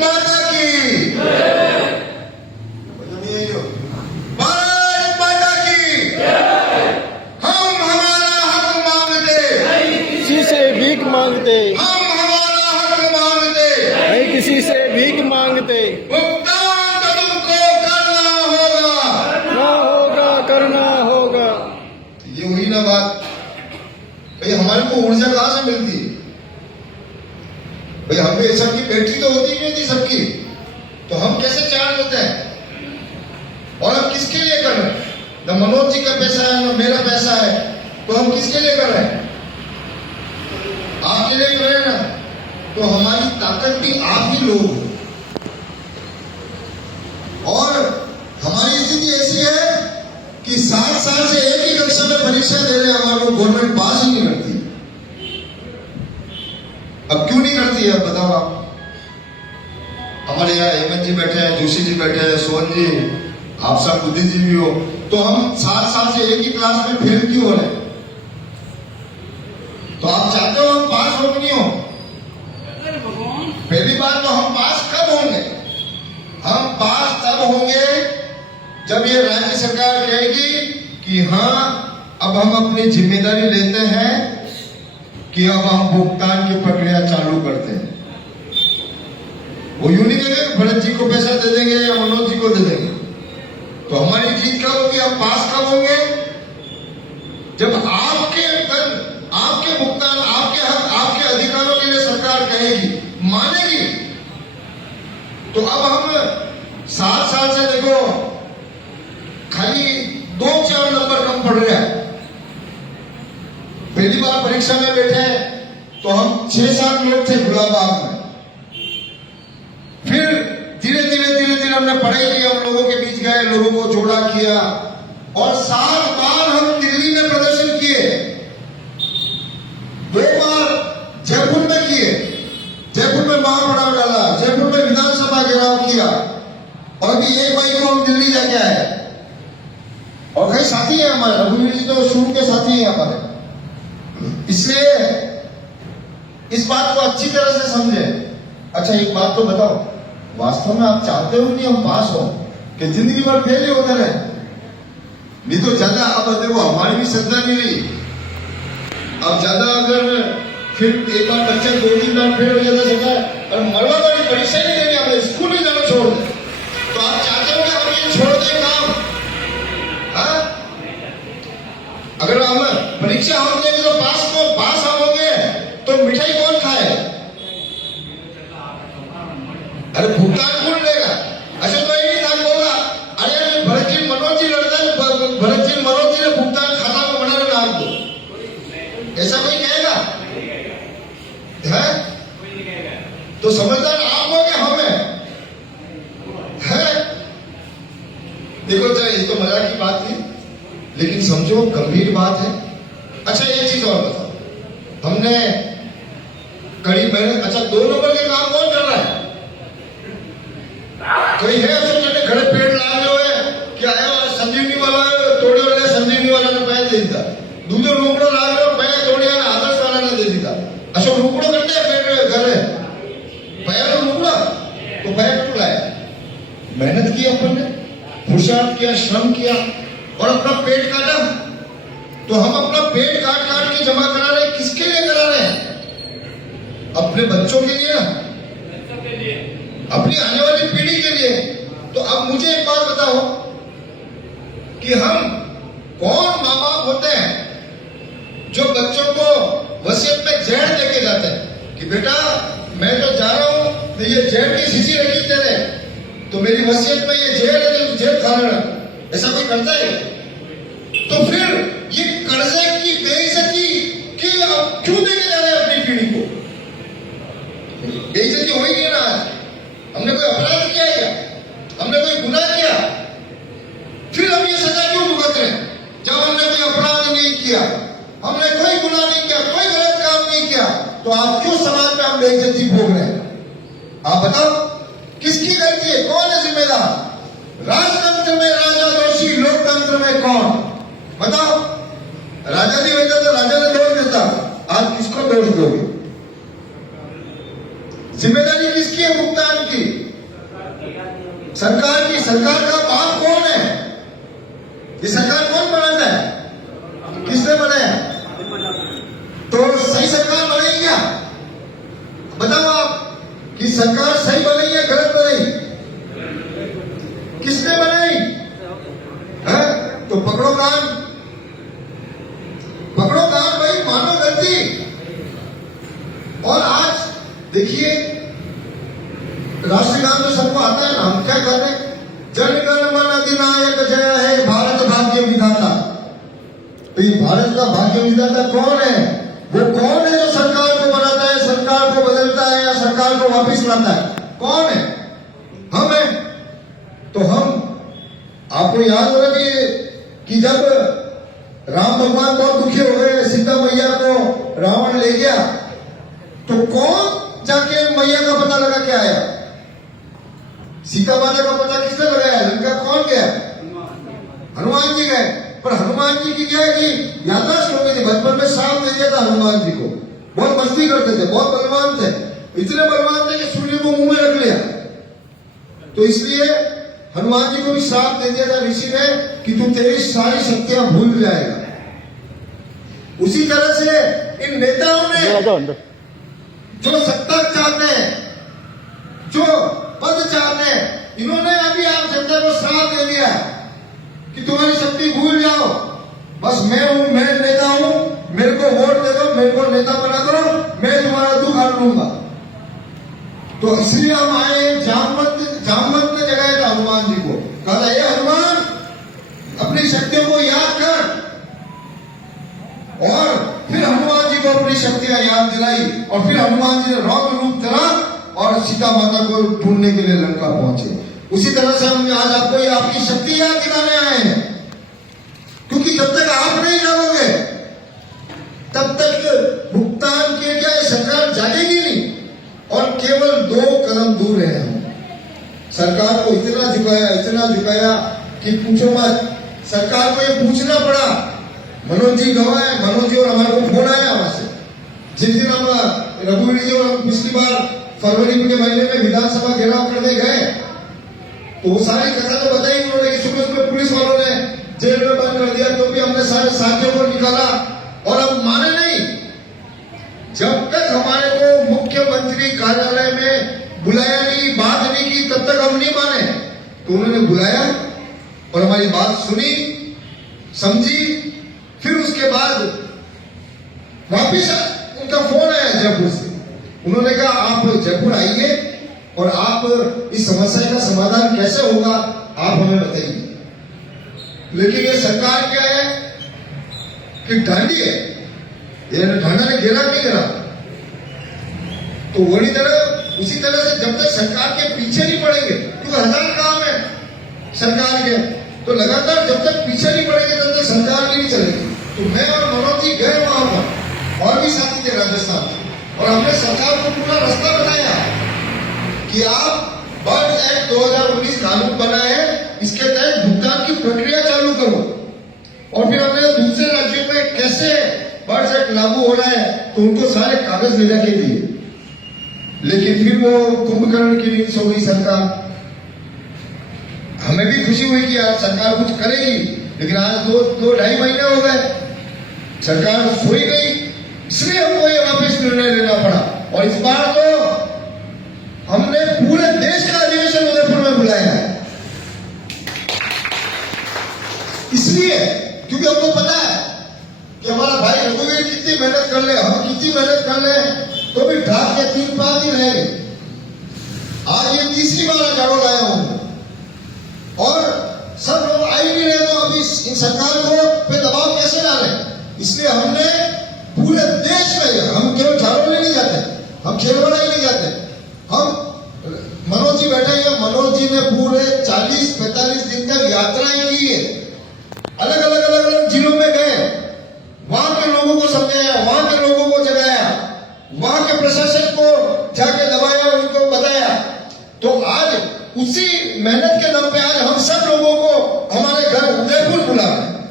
माता की भारत माता की हम हमारा हक मांगते, किसी से भीख मांगते, हम हमारा हक मांगते, नहीं किसी से भीख मांगते। भुगतान तो तुमको करना होगा। ना होगा करना होगा। ये हुई ना बात। भाई हमारे को ऊर्जा कहां से मिलती है? भाई हम भी सबकी बैटरी तो होती नहीं थी सबकी, तो हम कैसे चार्ज होते हैं? और हम किसके लिए कर रहे हैं? न मनोज जी का पैसा है न मेरा पैसा है, तो हम किसके लिए कर रहे हैं? आपके लिए कर रहे हैं ना। तो हमारी ताकत भी आप ही लोग हो। और हमारी स्थिति ऐसी है कि 7 साल से एक ही कक्षा में परीक्षा दे रहे हैं, हमारे को गवर्नमेंट पास ही नहीं करती। अब क्यों नहीं करती है, अब बताओ आप। हमारे यहाँ हेमंत जी बैठे हैं, जोशी जी बैठे हैं, सोहन जी, आप सब बुद्धिजीवी हो, तो हम 7 साल से एक ही क्लास में फेल क्यों हो रहे हैं? तो आप चाहते हो हम पास हो कि नहीं हो? पहली बात तो हम पास कब होंगे? हम पास तब होंगे जब ये राज्य सरकार कहेगी कि हाँ अब हम अपनी जिम्मेदारी लेते हैं कि अब हम भुगतान की प्रक्रिया चालू करते हैं। वो यूं नहीं कहेंगे कि भरत जी को पैसा दे देंगे या मनोज जी को दे देंगे। तो हमारी जीत कब होगी, हम पास कब होंगे? जब आपके भुगतान, आपके हक, आपके अधिकारों के लिए सरकार कहेगी, मानेगी। तो अब हम 7 साल से देखो खाली 2-4 नंबर कम पड़ रहे हैं। पहली बार परीक्षा में बैठे तो हम 6-7 लोग थे गुलाबाग में। फिर धीरे धीरे हमने पढ़ाई की, हम लोगों के बीच गए, लोगों को जोड़ा किया, और 7 बार हम दिल्ली में प्रदर्शन किए। 2 बार जयपुर में किए, जयपुर में महापड़ाव डाला, जयपुर में विधानसभा घेराव किया, और अभी 1 मई को हम दिल्ली जाके आए। और कई साथी है हमारे, रघुवीर जी तो शुरू के साथी है हमारे। इसलिए इस बात को अच्छी तरह से समझे। अच्छा एक बात तो बताओ, वास्तव में आप चाहते हो कि हम पास हो, कि जिंदगी भर फेल ही होते रहे? नहीं तो ज्यादा, अब देखो हमारी भी श्रद्धा नहीं रही। अब ज्यादा अगर फिर एक बार बच्चे 2-3 बार फेल हो जाता सकता है, और मरवा वाली परीक्षा नहीं देनी, हमें स्कूल में जाना छोड़ दे। तो आप चाहते हो कि हम ये छोड़ दें काम? हाँ? अगर हम परीक्षा हम देंगे तो पास हम होंगे, तो मिठाई कौन खाए? अरे भुगतान कौन लेगा? अच्छा तो यही था बोला, अरे भरत जी मनोज जी लड़ते हैं, भरत जी मनोज जी ने भुगतान खाता को बनाने लाग दो, ऐसा कोई कहेगा? है? तो समझदार आप हो कि हम है? देखो चाहे ये तो मजाक की बात थी, लेकिन समझो गंभीर बात है। अच्छा एक चीज और बताओ, हमने कड़ी मेहनत। अच्छा 2 नंबर के काम कौन कर रहा है? कोई है सोचने घरे पेड़ लागे हुए कि आया संजीवनी वाला तोड़े वाले, संजीवनी वाला ने पैसा दे दिया, दूसरे रुकड़ो लाग रहे पैसा तोड़े आदर्श वाला ने दे दिया। अच्छा रुकड़ो करते हैं पेड़ घरे पैर रुकड़ा, तो पैर क्यों लाया? मेहनत की अपन ने, पुरुषार्थ किया, श्रम किया, और अपना पेट काटा। तो हम अपना पेट काट के जमा करा रहे हैं, किसके लिए करा रहे हैं? अपने बच्चों के लिए ना, अपनी आने वाली पीढ़ी के लिए। तो अब मुझे एक बात बताओ कि हम कौन माँ बाप होते हैं जो बच्चों को वसीयत में जहर देके जाते हैं कि बेटा मैं तो जा रहा हूं, तो ये जहर की शीशी रखी तेरे, तो मेरी वसीयत में ये जहर है, तो जहर खा लेना। ऐसा कोई करता है? तो फिर ये कर्जे की बेइज्जती क्यों देके जा रहे हैं अपनी पीढ़ी को? बेइज्जती हो ही नहीं ना। हमने कोई अपराध किया क्या? हमने कोई गुनाह किया? फिर हम ये सजा क्यों भुगत रहे हैं? जब हमने कोई अपराध नहीं किया, हमने कोई गुनाह नहीं किया, कोई गलत काम नहीं किया, तो आप क्यों समाज में हम बेइज्जती भोग रहे हैं? आप बताओ किसकी गलती है? कौन है जिम्मेदार? राजतंत्र में राजा दोषी, लोकतंत्र में कौन? बताओ। राजा नहीं होता तो राजा ने दोष देता, आज किसको दोष दोगे? जिम्मेदारी किसकी है भुगतान की? सरकार का बाप कौन है? ये सरकार कौन बनाता है? किसने बनाया? तो सही सरकार बनेगी क्या? बताओ आप कि सरकार सही बनेगी या गलत बनेगी? किसने बनाई है? तो पकड़ो कान भाई, मानो गलती। और आज देखिए राष्ट्रगान तो सबको आता है ना, हम क्या कहते हैं? जनगण मन अधिनायक जय है भारत भाग्य विधाता। तो ये भारत का भाग्य विधाता कौन है? वो कौन है जो सरकार को बनाता है, सरकार को बदलता है या सरकार को वापिस लाता है? कौन है? हम हैं। तो हम, आपको याद होगा कि जब राम भगवान बहुत दुखी हो गए, सीता मैया को रावण ले गया, तो कौन जाके मैया का पता लगा के आया? सीता माता का पता किसने लगाया? लंका कौन गया? हनुमान जी गए। पर हनुमान जी की क्या है कि याददाश्त हो गई थी, बचपन में श्राप दे दिया था हनुमान जी को। बहुत मस्ती करते थे, बहुत बलवान थे, इतने बलवान थे कि सूर्य को मुंह में रख लिया। तो इसलिए हनुमान जी को भी श्राप दे दिया था ऋषि ने कि तू तेरी सारी शक्तियां भूल जाएगा। उसी तरह से इन नेताओं ने जो सत्ता चाहते हैं, जो पद चाहते हैं, इन्होंने अभी आप जनता को श्राप दे दिया कि तुम्हारी शक्ति भूल जाओ, बस मैं हूं, मैं नेता हूं, मेरे को वोट दे दो, मेरे को नेता बना करो, मैं तुम्हारा दुख हर लूंगा। तो इसलिए हम आए, जामवंत ने जगाया था हनुमान जी को, कहा था ये हनुमान अपनी शक्तियों को याद कर। और फिर हनुमान जी को अपनी शक्तियां याद दिलाई और फिर हनुमान जी ने रौद्र रूप धरा और सीता माता को ढूंढने के लिए लंका पहुंचे। उसी तरह से हम आज आपको आपकी शक्ति याद दिलाने आए हैं, क्योंकि जब तक आप नहीं जाओगे तब तक भुगतान किए क्या सरकार जागेगी नहीं। और केवल 2 कदम दूर है हम। सरकार को इतना झुकाया कि पूछो मत। सरकार को ये पूछना पड़ा, मनोज जी गवाए, मनोज जी और हमारे को फोन आया वहां से, जिस दिन हम रघुवीर जी और हम पिछली बार फरवरी के महीने में विधानसभा घेराव करने गए, तो वो सारी कथा तो बताई उन्होंने कि सुबह पुलिस वालों ने जेल में बंद कर दिया, तो भी हमने सारे साथियों को निकाला और अब माने नहीं। जब तक हमारे को मुख्यमंत्री कार्यालय में बुलाया नहीं, बात नहीं की, तब तक हम नहीं माने। तो उन्होंने बुलाया और हमारी बात सुनी, समझी। फिर उसके बाद वापिस उनका फोन आया जयपुर से, उन्होंने कहा आप जयपुर आइए और आप इस समस्या का समाधान कैसे होगा आप हमें बताइए। लेकिन ये सरकार क्या है कि ढांडी है, ये ढांडा ने घेरा नहीं घेरा। तो वही तरह उसी तरह से जब तक सरकार के पीछे नहीं पड़ेंगे, क्योंकि 1000 काम है सरकार के, तो लगातार जब तक पीछे नहीं पड़ेंगे तब तक सरकार भी नहीं चलेगी। तो मैं और मनोज जी गए वहां पर, और भी साथी थे राजस्थान से, और हमने सरकार को पूरा रास्ता बताया कि आप बर्ड्स एक्ट 2019 कानून बना है, इसके तहत भुगतान की प्रक्रिया चालू करो। और फिर हमने दूसरे राज्यों में कैसे बर्ड्स एक्ट लागू हो रहा है तो उनको सारे कागज ले जाके दिए। लेकिन फिर वो कुंभकर्ण की नींद सो गई सरकार। हमें भी खुशी हुई कि आज सरकार कुछ करेगी, लेकिन आज 2-2.5 महीने हो गए, सरकार सोई गई, इसलिए हमको ये वापस निर्णय लेना पड़ा। और इस बार तो हमने पूरे देश का अधिवेशन उदयपुर में बुलाया है, इसलिए क्योंकि हमको पता है कि हमारा भाई रघुवीर कितनी मेहनत कर ले, हम कितनी मेहनत कर ले, तो भी ढाक के 3-5 दिन रह गए। आज ये तीसरी बार झाड़ू लाया हूं और सब लोग आ ही नहीं रहे, तो अभी इन सरकार को पे दबाव कैसे डालें। इसलिए हमने पूरे देश में, हम केवल झाड़ू नहीं जाते, हम खेलवाड़ा ही नहीं जाते, हम मनोज जी बैठे हैं, मनोज जी ने पूरे 40-45 दिन तक यात्राएं की है, अलग अलग जिलों में गए, वहां के लोगों को समझाया, वहां के लोगों को जगाया, वहां के प्रशासन को जाके दबाया, उनको बताया। तो आज उसी मेहनत के दम पे आज हम सब लोगों को हमारे घर उदयपुर बुला रहे हैं,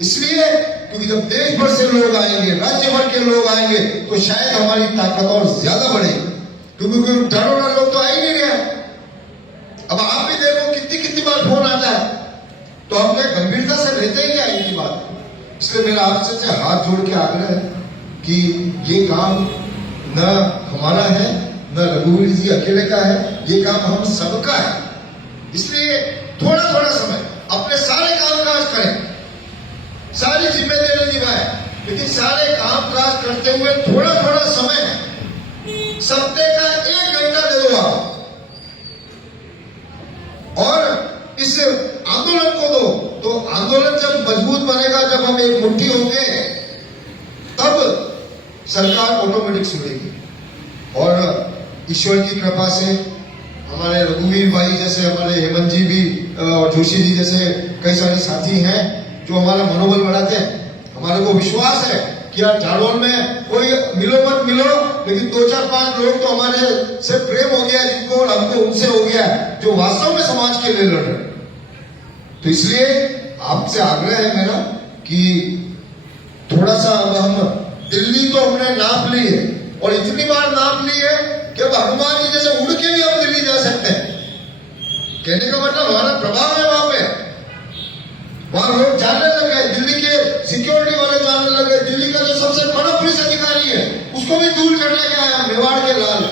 इसलिए क्योंकि जब देश भर से लोग आएंगे, राज्य भर के लोग आएंगे, तो शायद हमारी ताकत और ज्यादा बढ़ेगी, क्योंकि डरोना लोग तो आ ही नहीं रहे। बार फोन आता है तो हम क्या गंभीरता से लेते हैं क्या इनकी बात? इसलिए मेरा आपसे हाथ जोड़ के आग्रह है कि ये काम न हमारा है न रघुवीर जी अकेले का है, ये काम हम सबका है। इसलिए थोड़ा थोड़ा समय अपने सारे कामकाज करें, सारी जिम्मेदारी निभाएं, लेकिन सारे कामकाज करते हुए थोड़ा थोड़ा समय सप्ताह का 1 घंटा दे दो आप, और इस आंदोलन को दो। तो आंदोलन जब मजबूत बनेगा, जब हम एक मुट्ठी होंगे, तब सरकार ऑटोमेटिक सुनेगी। और ईश्वर की कृपा से हमारे रघुवीर भाई जैसे, हमारे हेमंत जी भी और जोशी जी जैसे कई सारे साथी हैं जो हमारा मनोबल बढ़ाते हैं। हमारे को विश्वास है कि यार जालौन में कोई मिलो मत मिलो, लेकिन 2-4-5 लोग तो हमारे से प्रेम हो गया जिनको, और हमको उनसे हो गया जो वास्तव में समाज के लिए लड़ रहे। तो इसलिए आपसे आग्रह है मेरा कि थोड़ा सा अब हम, दिल्ली तो हमने नाप ली है, और इतनी बार नाप ली है कि अब हनुमान जी जैसे उड़ के भी हम दिल्ली जा सकते हैं। कहने का मतलब हमारा प्रभाव है वहां पे, वहां लोग जानने लग गए, दिल्ली के सिक्योरिटी वाले जानने लग गए, दिल्ली का जो सबसे बड़ा पुलिस अधिकारी है उसको भी दूर कर लेके आया मेवाड़ के लाल।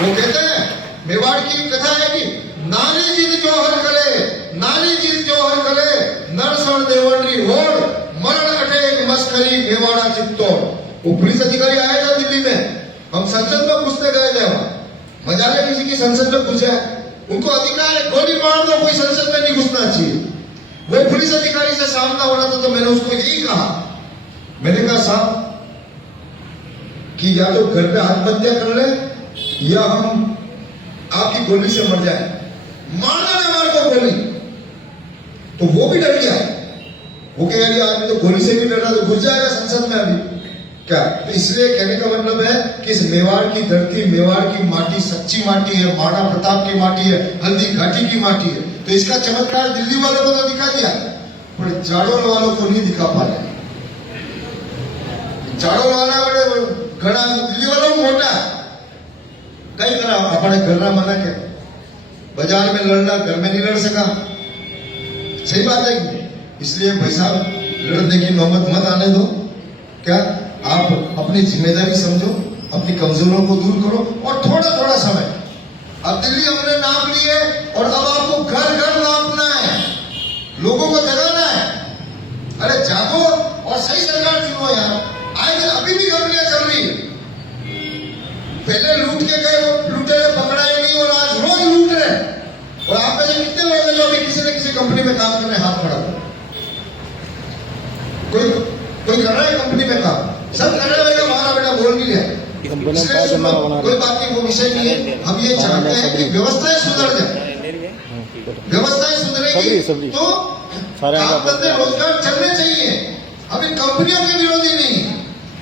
वो कहते हैं, मेवाड़ की कथा है कि नाली जिद जो हर करे, नाली जिद जो हर करे, नरसण देवंडी होड़, मरण अटे मस्करी मेवाड़ा चित्तौड़। वो पुलिस अधिकारी आया था दिल्ली में, हम संसद में घुसते गए थे, वहां मजाले किसी की संसद में घुसे, उनको अधिकार है गोली मार दो, कोई संसद में नहीं घुसना चाहिए। वो पुलिस अधिकारी से सामना हो रहा था, तो मैंने उसको यही कहा, मैंने कहा साहब कि या तो घर पे आत्महत्या कर ले, या हम आपकी गोली से मर जाए। मारना ने मार को गोली, तो वो भी डर गया। वो कह रही आदमी तो गोली से भी डर रहा, तो घुस जाएगा संसद में अभी क्या। तो इसलिए कहने का मतलब है कि इस मेवाड़ की धरती, मेवाड़ की माटी सच्ची माटी है, महाराणा प्रताप की माटी है, हल्दी घाटी की माटी है। तो इसका चमत्कार दिल्ली वालों को तो दिखा दिया, पर जाड़ोल वालों को नहीं दिखा पा रहे। जाड़ोल वाला घड़ा दिल्ली वालों को मोटा कई करा, अपने घरना मना के बाजार में लड़ना, घर में नहीं लड़ सका। सही बात है। इसलिए भाई साहब, लड़ने की नौबत मत आने दो। क्या आप अपनी जिम्मेदारी समझो, अपनी कमजोरियों को दूर करो, और थोड़ा थोड़ा समय। अब दिल्ली हमने नाप ली है, और अब आपको घर घर नापना है, लोगों को जगाना है। अरे जागो और सही सरकार चुनो यार। आए दिन अभी भी कंपनियां चल रही, पहले लूट के गए, लूटे पकड़ाए नहीं, और आज रोज लूट रहे। और आप में से कितने लोग हैं जो अभी किसी न किसी कंपनी में काम कर रहे हैं? हाथ खड़ा करो। कोई कर रहा है कंपनी में काम? सब कर रहे हैं। हमारा बेटा बोल भी गया, कोई बात नहीं, वो विषय नहीं है। हम ये चाहते हैं कि व्यवस्थाएं सुधर जाए, व्यवस्थाएं सुधरेगी तो काम धंधे रोजगार चलने चाहिए। हम इन कंपनियों के विरोधी नहीं,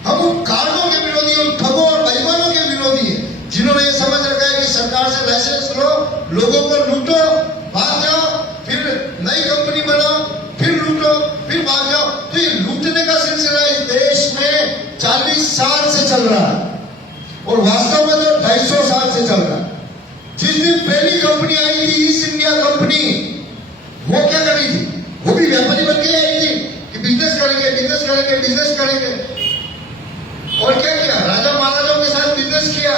हम उन कारणों के विरोधी, उन ठगों और बेईमानों के विरोधी है जिन्होंने ये समझ रखा है कि सरकार से लाइसेंस लो, लोगों को लूटो, भाग जाओ, फिर नई कंपनी बनाओ, फिर लूटो, फिर भाग जाओ। तो ये लूटने का सिलसिला इस देश में 40 साल से चल रहा है, और वास्तव में तो 250 साल से चल रहा है। जिस दिन पहली कंपनी आई थी, ईस्ट इंडिया कंपनी, वो क्या करी थी? वो भी व्यापारी बन के आई थी कि बिजनेस करेंगे, बिजनेस करेंगे, बिजनेस करेंगे। और क्या किया? राजा महाराजाओं के साथ बिजनेस किया।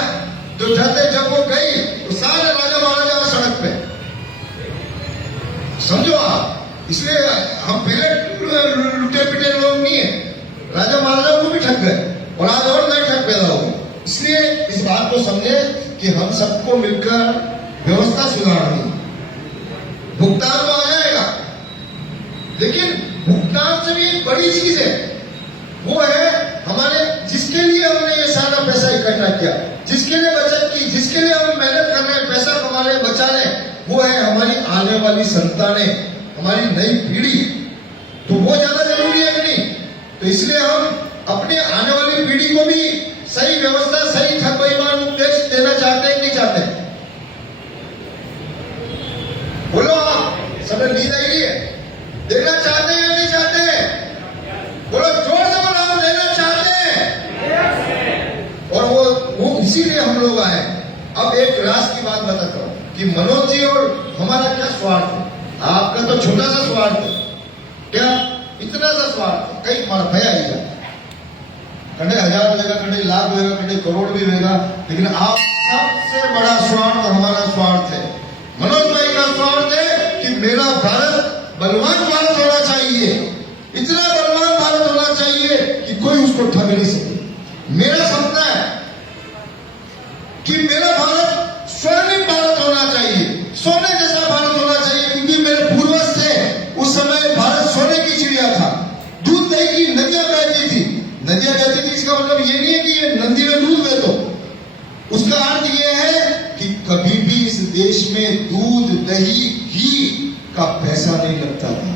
तो जब वो गई तो सारे राजा महाराजा सड़क पे, समझो आप। इसलिए हम पहले लुटे पिटे लोग नहीं है, राजा महाराजाओं को भी ठग गए, और आज और नए ठग पैदा हो। इसलिए इस बात को समझे कि हम सबको मिलकर व्यवस्था सुधारनी। भुगतान तो आ जाएगा, लेकिन भुगतान से भी एक बड़ी चीज है, वो है हमारे, जिसके लिए हमने ये सारा पैसा इकट्ठा किया, जिसके लिए बचत की, जिसके लिए हम मेहनत कर रहे हैं, पैसा कमा रहे, बचा रहे, वो है हमारी आने वाली संतानें, हमारी नई पीढ़ी। तो वो ज्यादा जरूरी है कि नहीं? तो इसलिए हम अपने आने वाली पीढ़ी को भी सही व्यवस्था, सही ठग बेईमान उपदेश देना चाहते हैं, नहीं चाहते? बोलो आप, सब नींद आई है? देना चाहते हैं या नहीं चाहते? बोलो जोर से बोलो, हम देना चाहते हैं। और वो इसीलिए हम लोग आए। अब एक राज की बात बताता हूं कि मनोज जी और हमारा क्या स्वार्थ है? आपका तो छोटा सा स्वार्थ है, क्या इतना सा स्वार्थ है? कई मार भया ही जाता है, कहीं 1000 होगा, कहीं लाख होगा, कहीं करोड़ भी होगा, लेकिन आप सबसे बड़ा स्वार्थ हमारा स्वार्थ है। मनोज भाई का स्वार्थ है कि मेरा भारत बलवान भारत होना चाहिए, इतना बलवान भारत होना चाहिए कि कोई उसको ठग नहीं सके। मेरा सपना है कि मेरा भारत स्वर्णिम भारत होना चाहिए, सोने जैसा भारत होना चाहिए, क्योंकि मेरे पूर्वज थे, उस समय भारत सोने की चिड़िया था, दूध दही की नदियां बहती थी। नदियां बहती थी इसका मतलब ये नहीं है कि ये नदी में दूध बहे, तो उसका अर्थ ये है कि कभी भी इस देश में दूध दही घी का पैसा नहीं लगता था।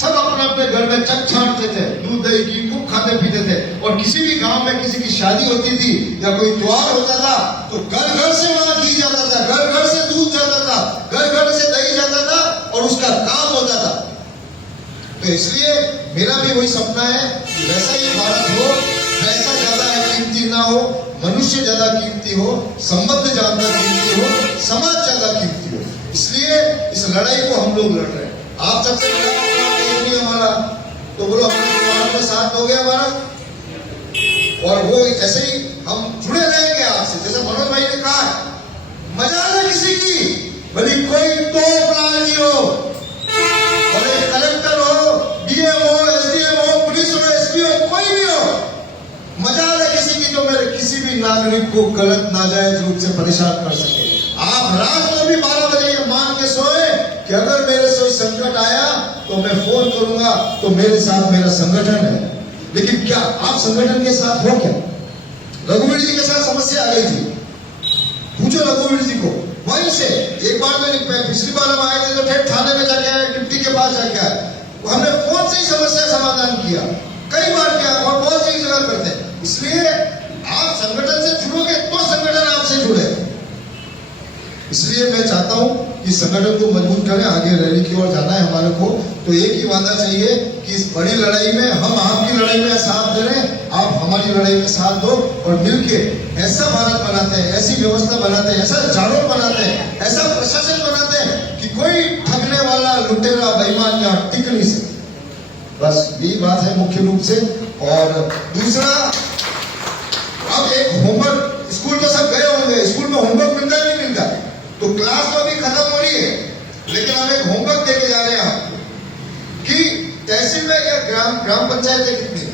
सब अपने अपने घर में चक छांटते थे, दूध दही घी खूब खाते पीते थे, और किसी भी गांव में किसी की शादी होती थी या कोई त्योहार होता था तो घर घर से वहां घी जाता था, घर घर से दूध जाता था, घर घर से दही जाता था, और उसका काम होता था। तो इसलिए मेरा भी वही सपना है कि वैसा ही भारत हो, पैसा ज्यादा कीमती ना हो, मनुष्य ज्यादा कीमती हो, संबंध ज्यादा कीमती हो, समाज ज्यादा कीमती हो। इसलिए इस लड़ाई को हम लोग लड़ रहे हैं। आप सबसे बड़ा नहीं हमारा, तो बोलो हमारे परिवार में साथ दोगे हमारा, और वो ऐसे ही हम जुड़े रहेंगे आपसे। जैसे मनोज भाई ने कहा, मजा ना किसी की, भले कोई तोप लाल हो, भले कलेक्टर हो, डीएम हो, एसडीएम हो, पुलिस हो, एसपी हो, कोई भी हो, मजा ना किसी की जो मेरे किसी भी नागरिक को गलत नाजायज रूप से परेशान कर सके। आप रात को भी 12 बजे ये मान के सोए कि अगर मेरे से कोई संकट आया तो मैं फोन करूंगा, तो मेरे साथ मेरा संगठन है। लेकिन क्या आप संगठन के साथ हो? क्या रघुवीर जी के साथ समस्या आ गई थी, पूछो रघुवीर जी को। वहीं से एक बार में पिछली बार हम आए थे तो ठेठ थाने में जाके आए, डिप्टी के पास जाके आए, हमने फोन से ही समस्या समाधान किया, कई बार किया, और बहुत सी जगह करते हैं। इसलिए आप संगठन से जुड़ोगे तो संगठन आपसे जुड़े। इसलिए मैं चाहता हूं कि संगठन को मजबूत करें, आगे रैली की ओर जाना है हमारे को, तो एक ही वादा चाहिए कि इस बड़ी लड़ाई में हम आपकी लड़ाई में साथ दे रहे हैं, आप हमारी लड़ाई में साथ दो, और मिलके ऐसा भारत बनाते हैं, ऐसी व्यवस्था बनाते हैं, ऐसा जाड़ों बनाते हैं, ऐसा प्रशासन बनाते हैं कि कोई ठगने वाला लुटेरा बेईमान यहाँ टिक नहीं सकता। बस यही बात है मुख्य रूप से। और दूसरा, अब एक होमवर्क, स्कूल तो सब गए होंगे, स्कूल में होमवर्क मिलता है नहीं मिलता, तो क्लास तो अभी खत्म हो रही है, लेकिन हम एक होमवर्क देके जा रहे हैं आपको कि तहसील में क्या ग्राम पंचायत है कितनी,